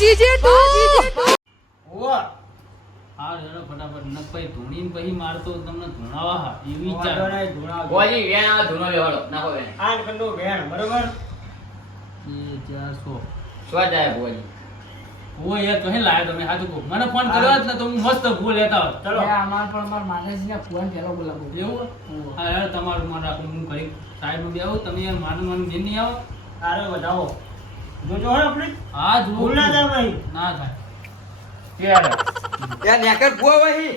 GJ તું ઓવા હા જરા ફટાફટ નક પછી ધૂણીને પછી મારતો તમને ધૂણાવા હા એવી વાંધો ચાલ નહીં, ધૂણા બોજી વેણ આ ધૂનો લેવાડો નાખો વેણ આઠ કંડો વેણ બરોબર 400 સ્વા જાય બોજી ઓ યાર કહે લાયો તમે હાથું કો મને ફોન કર્યો જ ને તો હું મસ્ત ભૂલ લેતા હોત ચલો અમાર પણ અમાર માતાજીને ફોન પેલો બોલાવો એવું હા યાર તમારું મન રાખું હું કરી સાઈડમાં બે આવું તમે યાર માનું બેન નહીં આવો આરે વધાવો જોજો હે આપણે હા જુઓ ભૂલ ના થાય ભાઈ ના થાય ત્યારે ત્યાં નેકર ભૂવા વહી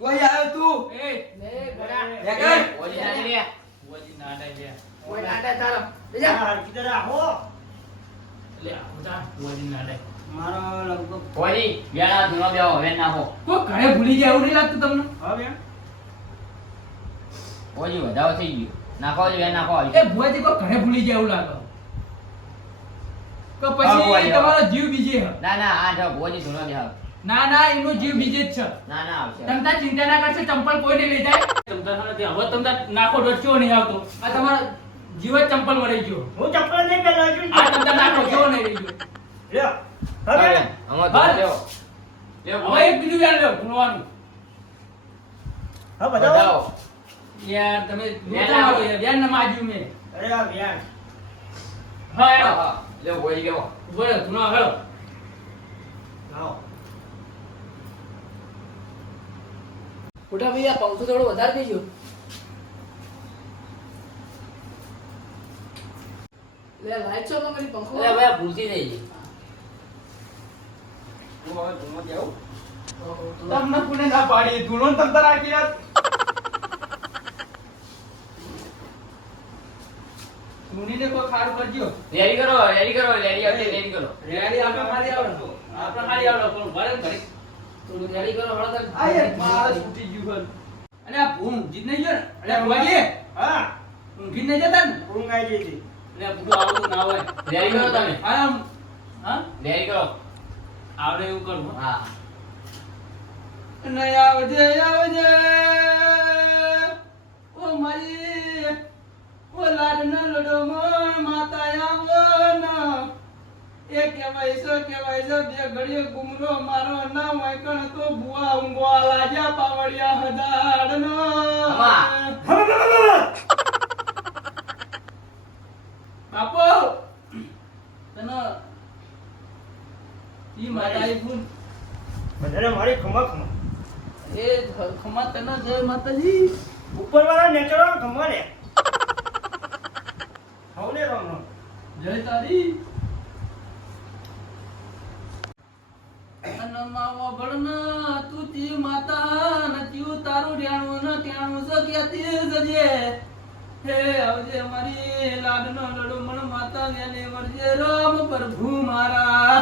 તું અહીં આવ્યો તું એ લે ગડા નેકર બોજી નાખી રે ઓજી ના ડાય લે કોઈ નાટા ચાલો બીજા આ કિધર આવો લે આજા ઓજી ના ડાય મારો લગભગ બોજી વેણ આ ધૂનો બેહો વેણ નાખો કો ઘરે ભૂલી જાય એવું નહીં લાગતું તમને હવે બોજી વધાવો થઈ ગયો નાખો વેણ નાખો એ ભુવાજી કો ઘરે ભૂલી જાય એવું લાગે તો હા, પછી ભુવાજી, હા. તમારો જીવ બીજે હે ના ના આ જો બોજી ધૂનો બેહો ના ના એનો જીવ બીજે જ છે ના ના આવશે તમતા ચિંતા ના કરશો ચંપલ કોઈ નહીં લઈ જાય તમતા નથી હવે તમતા નાખો ડોચો નહીં આવતો આ તમારો જીવ જ ચંપલ વળી ગયો હું ચપ્પલ નહીં પહેરલો છું આ તમતા નાખો જો નહીં રહી ગયો લ્યો હવે હવે આમાં હા. ધૂનો લેવો લેવો હવે એક બીજું વ્યાન લો ભણવાનું હા બતાવો વધાવો યાર તમે વ્યાન લોચા મારો આપો. યાર વ્યાન ના માજ્યું મેં અરે આ વ્યાણ હા હા યાર હા લેવો બોજી લેવો બોલો ધૂનો હેલો લાવો મોટા ભાઈ આ પંખો થોડો વધારે દેજો લે લાઈટ છો મારી પંખો અરે ભાઈ ભૂલતી થઈ ગઈ હું હવે ધૂનો જાઉં તમને કોને ના પાડી ધૂનો ને તમતા રાખી યાર ધૂનીને કોઈ ખારું કરજો રેડી કરો રેડી આવતી રેડી કરો રેડી આપણે ખાલી આવડે આપણે ખાલી આવડે પણ ભરે ઘડી થોડું રેડી કરો હળો તક આ યાર મારા છૂટી ગયું ઘર અને આ ભૂમ જીત નહીં ગયો ને અરે ભુવાજી હા ઊંઘી નહીં જતા ને ઊંઘ આવી ગઈ હતી એટલે આ બધું આવડતું ના હોય રેડી કરો તમે આમ હા રેડી કરો આવડે એવું કરું હો. હા નહીં આવજે આવજે ઓ મારી ઓ લાડના લડો માતા આવો ના એ કહેવાય છે બે ઘડીએ ગુમરો મારો ના હોય કણ તો બુઆ ઊંઘવા લાજા પાવડિયા હદાડનો અમા. આપો તને ઈ માતાજી ફૂલ બધાને મારી ખમા ખમા એ ખમા તને જય માતાજી ઉપરવાળા નેચરો ખમા રે હવલે રમનો જય તારી અનમાવો ગણના તું તી માતા ન તું તારું ડ્યાણું ન ત્યાણું સ ક્યાંથી જજે હે આવજે મારી લાડનો લડુ મણ માતા વેને વરજે રામ પ્રભુ મારા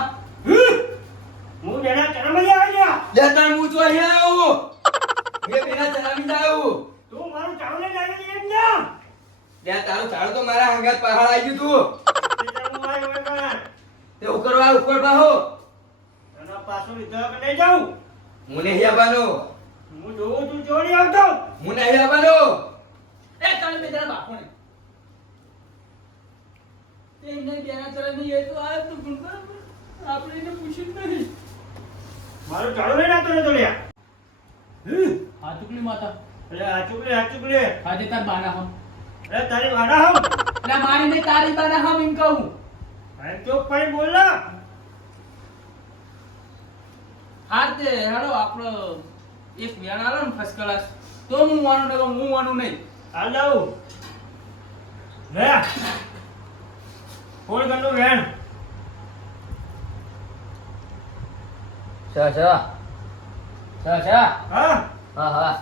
હું જેના ચરમલી આવી ગયા લે તાર હું તો અહીં આવ્યો એ પેલા ચલાવી જાવ તું મારું ચાવલે લાવી એમ ના લે તારું ચાળું તો મારા હંગાત પહાડ આવી ગયું હું આવી હોય કાં તે ઉપર બાહો તને પાછું લીધા કે નહીં જાઉં હું નહીં આવવાનો હું જોઉં તું ચોરી આવતો હું નહીં આવવાનો એ તમે બે જણા બાપો ને એ નહીં બેના ચલા નહીં એ તો આ તો ગુંડા આપણે એને પૂછ્યું જ નહીં મારું ચાલુ લઈને આવતો નતો લ્યા હા ચુકલી માતા અરે આ ચૂકલે આજે તાર બાના હમ અરે તારી વાડા હમ એટલે મારી નહીં તારી બાના હમ એમ કહું અરે ચોક પડી બોલ ના હાર તે હેડો આપણો એક વેણ આલો ને ફર્સ્ટ ક્લાસ તો હું વાનું નહીં આ જાઉં લે ફોન કરનું વેણ છ હા હા હા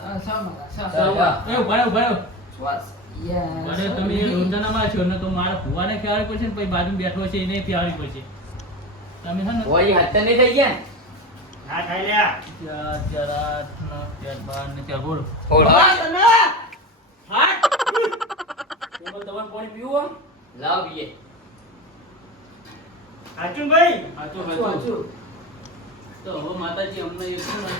એ ભણો શ્વાસ યસ ભલે તમે રોજાનામાં છો ને તો મારા ભુવાને ખ્યાલ પડશે ને પછી બાજુ બેઠો છે એને ખ્યાલ પડશે તમે છે ને બોજી હત્તર નહીં થઈ ગયા ને ના ખાઈ લ્યા ચાર આઠ નવ ચાર બાર ને ચાર બોલો બોલો. ભગવાન તને હાટ તમારે પાણી પીવું લાવ પીએ હાચું ભાઈ હાચું તો હવે માતાજી અમને એ શું ને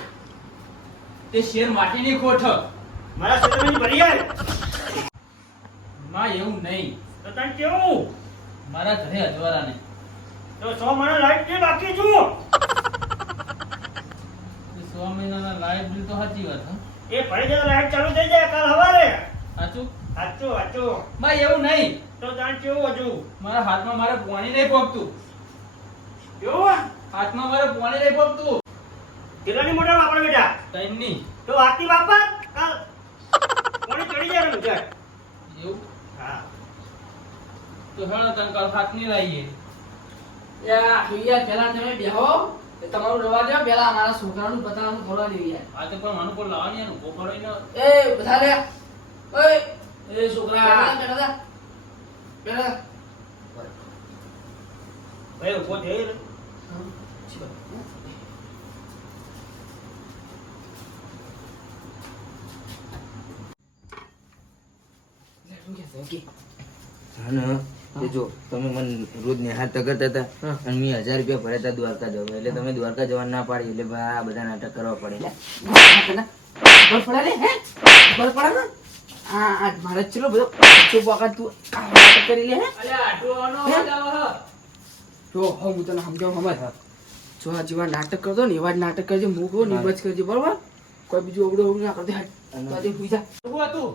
તે શેર માટીની કોઠ મારા શરીરની ભરિયાર માં એવું નહીં તો તને કેવું મારા ઘરે અજવાળા નહીં તો 100 મહિના લાઈટ બિલ બાકી છું 100 મહિનાના લાઇટ બિલ તો સાચી વાત હે એ ભરી જાય લાઈટ ચાલુ થઈ જાય કાલ સવારે સાચું સાચું ભાઈ એવું નહીં તો જાણ કેવું હજુ મારા હાથમાં મારે પાણી નહીં પગતું કેવું હાથમાં મારે પાણી નહીં પગતું કેટલાની મોટર વાપરે બેટા ટાઈમની તો આથી વાપર કાલ કોણી ચડી જાય ને મુજબ એવું હા તો હેડો તને કાલ હાથની લાવીએ યા યાર પેલા તમે બેહો એ તમારું રવા દો પેલા અમારા છોકરાનું પતાવાનું થોડા લેવી યાર આ તો પણ માનું પર લાવવાની એનું ગોખડો ને એ બધા લે ઓય એ છોકરા પેલા ભાઈ ઉભો થઈ રે અને એ જો તમે મને રોજ નિહાર કરતા હતા અને મેં 1000 રૂપિયા ભર્યા હતા દ્વારકા જવા એટલે તમે દ્વારકા જવા ના પાડી એટલે ભાઈ આ બધા નાટક કરવા પડે બળ પડા લે હે બળ પડા ને આ મારે ચલો બધો ચૂપ વખત તું આ નાટક કરી લે હે અલે આટોનો અવાજ આવે હે જો હું તને સમજાવ સમજ જો આ જેવા નાટક કરતો ને એવા જ નાટક કરજે મૂકો ને બચ કરજે બરોબર કોઈ બીજું ઓગડો ઓગડો ના કરતો હેડ તો આજે હુઈ જા શું હતું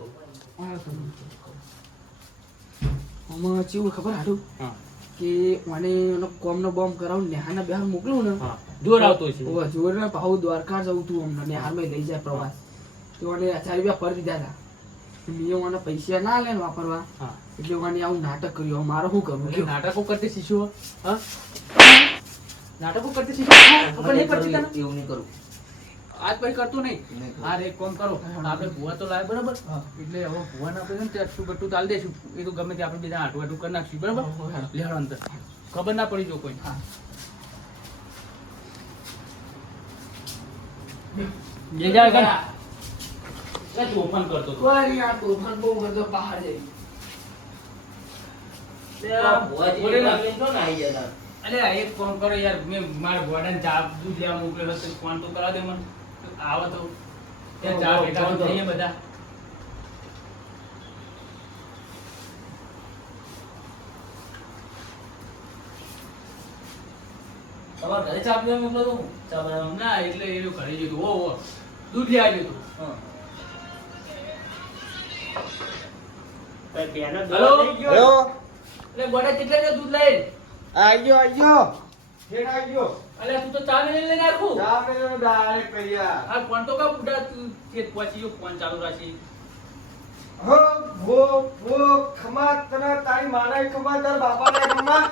આમાં કેવું ખબર હાડું હા કે મને એનો કોમનો બોમ્બ કરાવું નેહાના બહાર મોકલું ને હા જોર આવતો છે ઓવા જોર ને પાહુ દ્વારકા જવું તું અમને નેહારમાં લઈ જાય પ્રવાસ તો મને 1000 રૂપિયા પર દીધા હતા મેં મને પૈસા ના લે વાપરવા હા એટલે મને આવું નાટક કર્યું હવે મારે શું કરવું એટલે નાટકો કરતી શીશો હા નાટકો કરતી શીશો ખબર નહીં પડતી તને એવું નહીં કરું આજ પછી કરતું નહીં હા એક કામ કરો આપણે ભુવા તો લાવે બરાબર એટલે હવે ભુવાને આપણે છે ને ત્યાં ગટ્ટુ તાલ દેશું એ તો ગમે તે આપણે બીજા આટું આટું કરી નાખશું બરાબર લેહાડો અંદર ખબર ના પડી જો કોઈ જે જાય કર એ તોફાન કરતો તો કોઈ આ તોફાન બહુ કરતો બહાર જઈ ભુવાજી લાગીને તો ના આવી જતા અરે એક કામ કરો યાર મેં મારા ગોડાને ચા દૂધ લેવા મોકલેલો તો ફોન તો કરા દે મને આવો તો ત્યાં ચા ભેગા તો થઈએ બધા તમારા ઘરે ચા પીવા મોકલો તો ચા બનાવવા ના એટલે એ લોકો ઘરે જતું ઓ દૂધ લેવા જતું હા ભાઈ બેનો હેલો? દોડ થઈ ગયો એટલે ગોડા કેટલે ને દૂધ લઈને આયો ઠેઠ આયો અલે તું તો ચા લઈને લઈને આખું ચા મેલો ડાયરેક્ટ કર્યા આ ફોન તો કા બુડા તું કે પહોંચી ગયો ફોન ચાલુ રાખી હો ભો ખમા તને તારી માને ખમા તાર બાપાને ખમા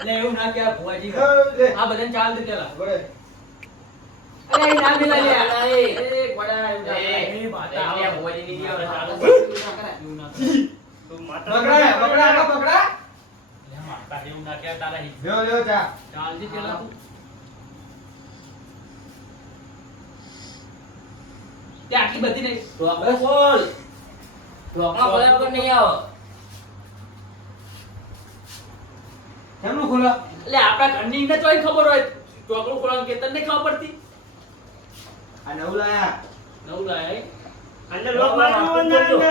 અલે એવું ના કે આ ભુવાજી લે આ બધાને ચાલ દે પેલા બોલે અલે એ ના મિલા લે ના, એ. એ ગોડા એવું ના કરે. એ બાતા એટલે આવો. ભુવાજી ની આવે ચાલુ એવું ના કરે. તો માતા પકડા એટલે માતા એવું ના કે તારા હિત લ્યો ચા ચાલજી પેલા તું તે આટલી બધી નહીં ઢોકળા ખોલ ઢોકળા ખોલ્યા વગર નહીં આવે કેમનું ખોલા એટલે આપણા ઘરની ને તોય ખબર હોય ચોકડું ખોલવાનું કે તને ખબર પડતી આ નવ લાયા નવું લાય અંદર લોક મારવાનું અંદર અંદર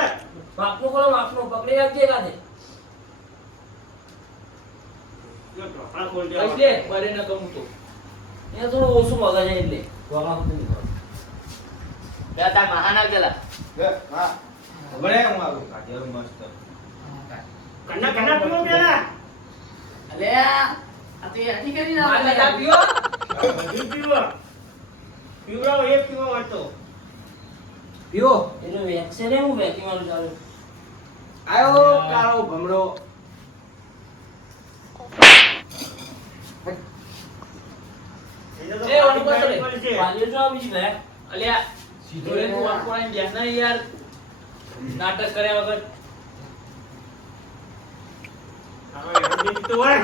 માપનું ખોલો માપનું પકડી રાખજે કાંધે જો ઢોકળા ખોલ દે એટલે બરે ન કહું તો એ થોડું ઓછું મગજ છે એટલે ઢોકળા ખોલી દીધો બે તાર મહાના ગયેલા લે હા બળે હું આવું કાઢ્યો મસ્ત કન્ના પીવો પેલા અલે આ તે આઠી કરી ના મારે ચા પીવો બધું પીવો પીવડાવો એક પીવો વાળતો પીવો એટલે વેક્સે ને હું વેકીવાનું ચાલુ આયો કાળો ભમરો એને તો એ ઓલી પાણી બોતલે. પડશે. પાણી જો બીજી ભાઈ અલ્યા સીધો રે તું આમ કોણ બેસ ના યાર નાટક કર્યા વગર હવે એવું દીધું તો હોય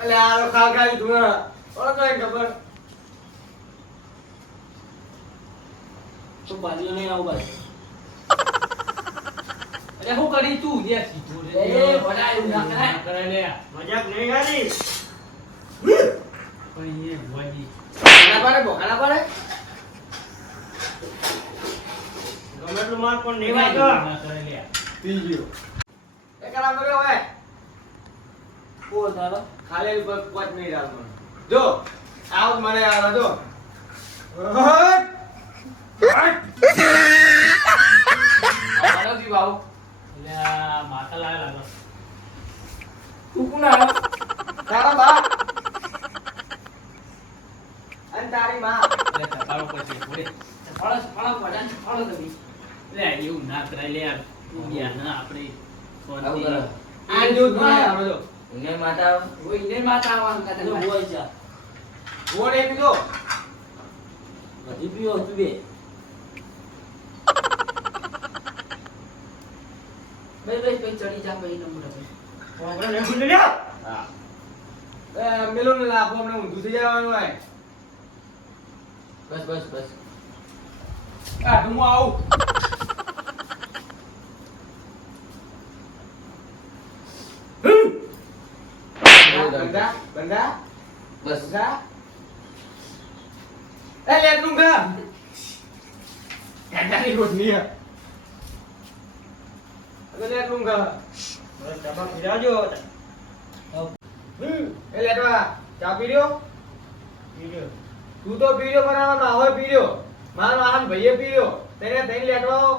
અલે આ તો ખાઈ ધુણા ઓળો કઈ ખબર તો બાજુ નહીં આવું ભાઈ અરે હું કરી તું યાર સીધો રે એ ગોડા એવું ના કરાય. ના કરાય લે મજાક નહીં આવી પણ એ ભુવાજી ખાના પાડે બોખાના પાડે ગમે એટલું માર પણ નહીં ના વાગ્યો કરાય લે પી ગયો એ કરા કર્યો હવે કોણ તારો ખાલી ઉપર 5 મિનિટ આવવાનું જો આવ મને આવે જો માનવજી બાબુ એટલે આ માતા લાગે તું કોણ આવ્યો? તારા બા અને તારી માં એટલે સફાળો પછી થોડે ફળો પડાન ફળો તમે એટલે એવું ના કરાય લે યાર તું યાર ના આપણે આવું કરો. આ દૂધ બનાય આપણે જો એને માતા આવો. ઓય ઇને માતા આવવાનું કાતે હોય છે ગોળ એક જો બધી પીવો તું બે ભાઈ ચડી જા ભાઈ નંબર આપણે ને ભૂલી લ્યો હા મેલો ને લાભો અમને ઊંધું થઈ જવાનું હોય બસ બસ બસ આ હું આવું બંધા બંધા બસ બંધા એ લે લુંગા કાંડાની રોટલી હે અબે લે લુંગા બસ ડબ્બા પીરાજો એ લેટવા ચા પી રહ્યો પીજો તું તો પી રહ્યો પણ આ હોય પી રહ્યો મારો આમ ભાઈએ પી રહ્યો તેને તઈ લેટવાઓ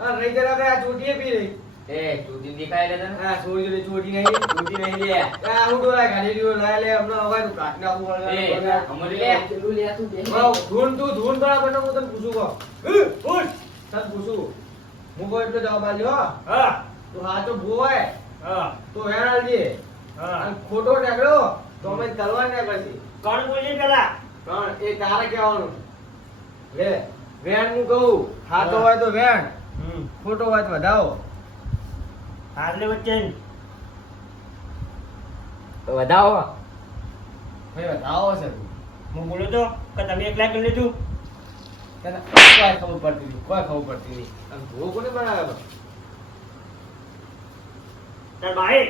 આ રહી જરા કે આ ચોટીએ પી રહી એ તું દેખાય લે તને આ સોરી રે ચોટી નહીં છૂટી નહીં લે આ હું ડોલા ગાડી રહ્યો લાય લે હમણાં અવાજ તું કાટ નાખું એ વળગા અમરી લે પેલું લે તું બે ધૂન બરાબર હું તને પૂછું કહો પૂછ તને પૂછું હું કોઈ એટલો જવાબ આલ્યો હો હા તો હા તો ભૂવો હોય હા તો વેણ આલજે હા અને ખોટો ટેકડો તો અમે તલવાર ને કરશી કોણ બોલે પેલા પણ એ તારે કહેવાનું લે વેણ હું કહું હાથો હોય તો વેણ ખોટો હોય તો વધાવો હાલે વચ્ચે વધાવો ભાઈ વધાવો છે હું બોલું તો કે તમે એકલા કરી લીધું તને કોઈ ખબર પડતી નહીં કોઈ ખબર પડતી નહીં અને ભૂવો કોને બનાવ્યો તાર ભાઈ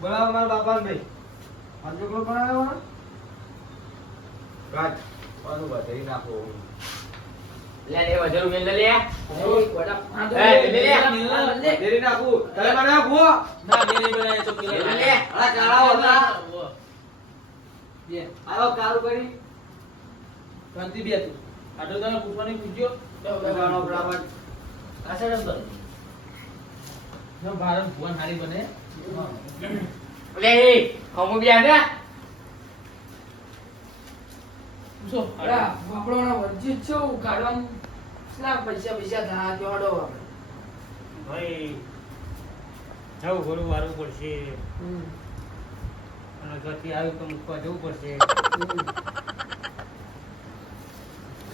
બોલાવો મારા બાપાને ભાઈ પાંચો કિલો બનાવ્યો ને કાટ પાછું વધેરી નાખો લે લે વધારું મેલ લે કોડા એ, લે, લે. વધેરી નાખું તમે બનાવ્યો ભૂવો ના બે નહીં બનાય તો પેલા લે. આ કાળા હતા બે આવો કાળું કરી શાંતિ બે તું આટલો તને પૂછવાની પૂછ્યો ગાણો બરાબર આ સાઈડ પર જો ભારત ભુવન હારી બને લે એ હમુ બી આને પૂછો અલા વાપરવાના વર્જિત છે હું કાઢવાનું કેટલા પૈસા ધા જોડો આપણે ભાઈ જવું ઘરું વારવું પડશે અને ઘરથી આવ્યું તો મૂકવા જવું પડશે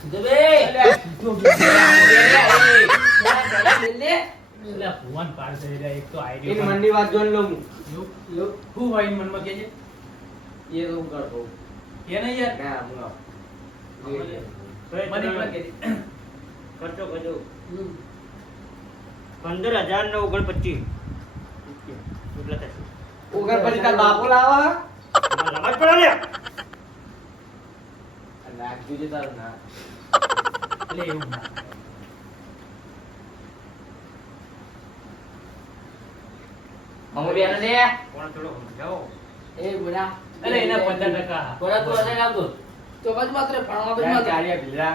દબે લે એટલે ભુવન પાર થઈ રહ્યા એક તો એની આઈડિયા મનની વાત જોઈ લઉં હું હું હોય એની મનમાં કે છે એ તો હું કરતો કે નહીં યાર ના હું આવ. મને પણ કે ખર્ચો કરજો 15,000 ને 29 એટલા થશે ઓગર પછી તાર બાપો લાવા તમારે લાવવા જ પડે લે રાખજો છે તારું ના એટલે એવું ના હમુ બી આને લે કોણ થોડો સમજાવો એ ગુના અરે એના 15% થોડા તું અસર આવતો તો બસ માત્ર ભણવા બસ ત્યાં માત્ર ચાલ્યા ભીલા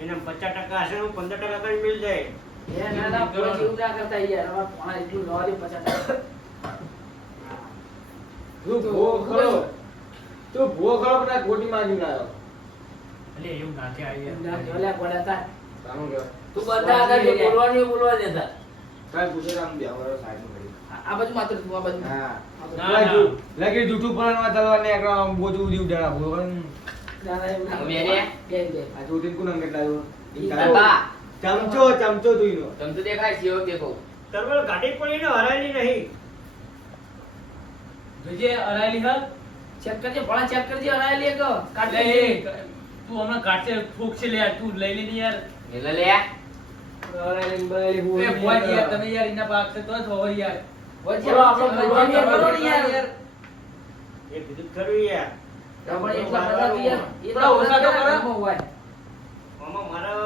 એને 50% હશે ને 15% કરી મિલ જાય એ ના ના કોઈ જેવું ના કરતા યાર અમાર પોણા એટલું લવા દે 50 તું ભૂવો ખરો તું ભૂવો ખરો પણ આ ખોટી માંગી ના આવ્યો એટલે એવું ના કે આઈ ના જોલ્યા પડ્યા તા તારું કહેવાય તું બધા આગળ જે બોલવાનું એ બોલવા દેતા કાંઈ પૂછે તો આમ બે વરો સાઈડમાં કરી. આ બાજુ માત્ર તું આ બાજુ હા ના, ના. લગી જૂઠું પણ તલવાર ને એકદમ બોજું ઉડી ઉડાડા ભૂવો ના ના એવું ના. હવે બે બે બે આ જૂઠી કોણ અંગત લાવ્યો ઈ બાપા ચમચો ચમચો તુંનો તમ તો દેખાય છે એવું દેખો તરવલ ગાડી પડીને હરાયેલી નહીં જોજે અરાયેલી હાલ ચેક કરજે ભણા ચેક કરજે હરાયેલી એક કાઢ લે લે એ, તું હમણાં કાઢશે ફૂક છે લે યાર તું લઈ લે ને યાર એટલે લે એ ભુવાજી યાર તમે યાર એના પાક છે તો જ હોય યાર વચ્ચે બોલો, આપણો વચ્ચે ભગવાન વચ્ચે કરવાનો કરો ને યાર એ કીધું ખરું યાર આપણે એટલા બધા તો યાર થોડા ઓછા તો કરો. ઘરમાં હોય મામા મારો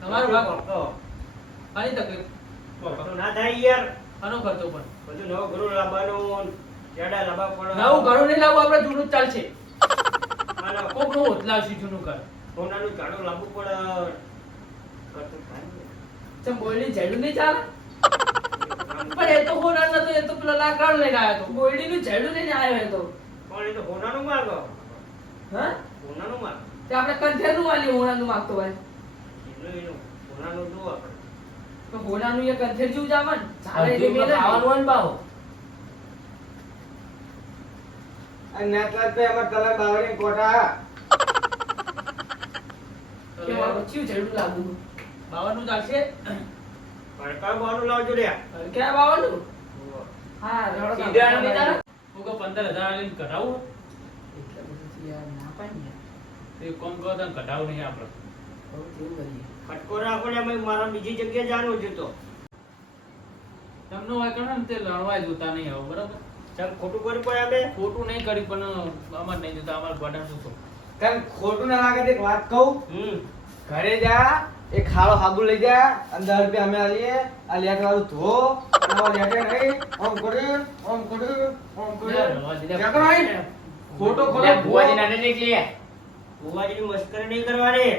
તમારું ભાગ તો આની તકલીફ તો ના થાય યાર આનો ખર્ચો પણ બધું નવું ઘરું લાવવાનું જાડા લાવવા પડે નવું ઘણું નહીં લાવવું આપણે જૂનું જ ચાલશે અને કોકનું હોતલાવશું જૂનું ઘર સોનાનું ઝાડું લાવવું પડે કરતું થાય ને. ચમ બોયડી ઝેડું નહીં ચાલે પણ એ તો હોનાર નતો એ તો પેલા લાકડાનું લઈને આવ્યો તો બોયડીનું ઝેડું લઈને આવ્યો એ તો પણ એ તો સોનાનું માગો હા સોનાનું માગ તે આપણે કંઠેરનું વાલી હોનાનું માંગતો ભાઈ એનું સોનાનું જુઓ આપણે તો હોનાનું એ કંઠેર જેવું જ આવે ને ચાલે એટલે મેલે ખાવાનું હોય ને બાવો અને નેટલા તો એમાં તલે બાવળી કોઠા કે મારું ચીવ ઝેડું લાગુ બાવાનું ચાલશે પડકાર બાનું લાવજો રે ક્યાં બાવાનું હા રડો સીધા નહીં ચાલે? હું કહું 15,000 આલીને કઢાવું એટલે બધું યાર ના પાડી ને તો એક કામ કરો તને કઢાવું નહીં આપણે હવે કેવું કરીએ ખટકો રાખો ને ભાઈ મારા બીજી જગ્યાએ જાણવું છે તો તમને હોય કે ને તે લણવાય જોતા નહીં હવે બરાબર ચાલ ખોટું કરી પડે અમે ખોટું નહીં કરી પણ અમાર નહીં જોતા અમાર ગોડા શું તો તને ખોટું ના લાગે તો એક વાત કહું ઘરે જા એક ખાડો સાબુ લઈ જા અને 10 રૂપિયા અમે આલીએ આ લેટ વાળું ધો અને આ લેટે નહીં આમ કરી આમ કરી આમ કરી ત્યાં કરો અહીં. ખોટો ખોટો ભુવાજી નાને નીકળી ભુવાજીની મસ્કરી નહીં કરવાની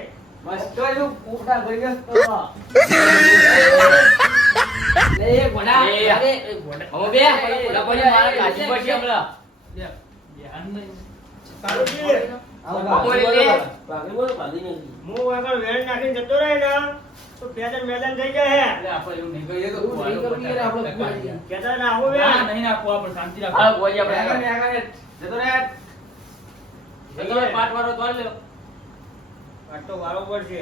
મસ્ત જો કોઠા ભરીને એ ગોડા એ, અરે એ ગોડા હવે બે ઓલા પછી મારા કાચી પડશે હમણાં ધ્યાન નહીં કાળુજી, બોલી લે ભાગી બોલ ભાગી નહીં હું આગળ વેણ નાખીને જતો રહે ને તો પેદલ મેદાન થઈ જાય એટલે આપણે એવું નહીં કહીએ તો એવું નહીં કરવું યાર આપણે ભુવાજી. કેતા ના આવો ના વેણ નહીં નાખવું આપણે શાંતિ હા રાખો ભુવાજી આપણે આગળ ને આગળ ને જતો રહે તમે પાટ વાળો તો લ્યો આટલો વારો પડશે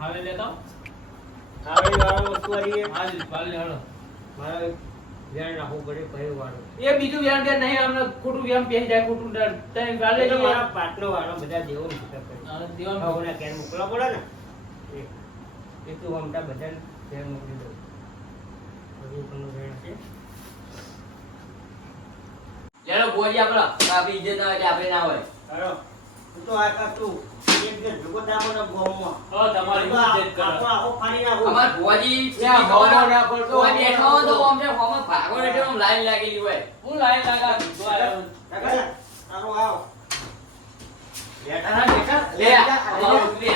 હવે લેતા આવે વાળો વસ્તુ આવીએ હાલ પાલ લે હળો મારે વેણ નાખવું પડે કયો વાળો એ બીજું વ્યામ કે નહીં અમને ખોટું વ્યામ પેહી જાય ખોટું તઈ ગાલે એટલે લઈએ મારા પાટલો વાળો બધા દેવો ને દેવાનું ભાવના કેન મોકલવા પડે ને એ તું હમણાં બધાને કેન મોકલી દઉં હજુ કોનું વેણ છે લેલો ભુવાજી આપણે આપણી ઇજ્જત ના હોય એટલે આપણે ના હોય હાલો તું તો આ કર તું એક જે ભેગો દામો ને ગોમમાં હા તમારી ઇજ્જત કરો આપણો આખો ફાડી નાખું અમાર ભુવાજી ત્યાં હોમો ના પડતો. ભુવાજી બેઠા હોય તો આમ છે હોમો ભાગો ને આમ લાઈન લાગેલી હોય હું લાઈન લાગા તો આવ્યો કાકા તારો આવ બેઠા ના બેઠા લે અમારું ઉતરી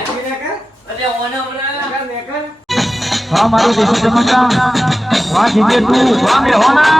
એટલે ઓને હમણાં હા મારું દેશી ચમચા વાહ જીતે તું વાહ મે હોના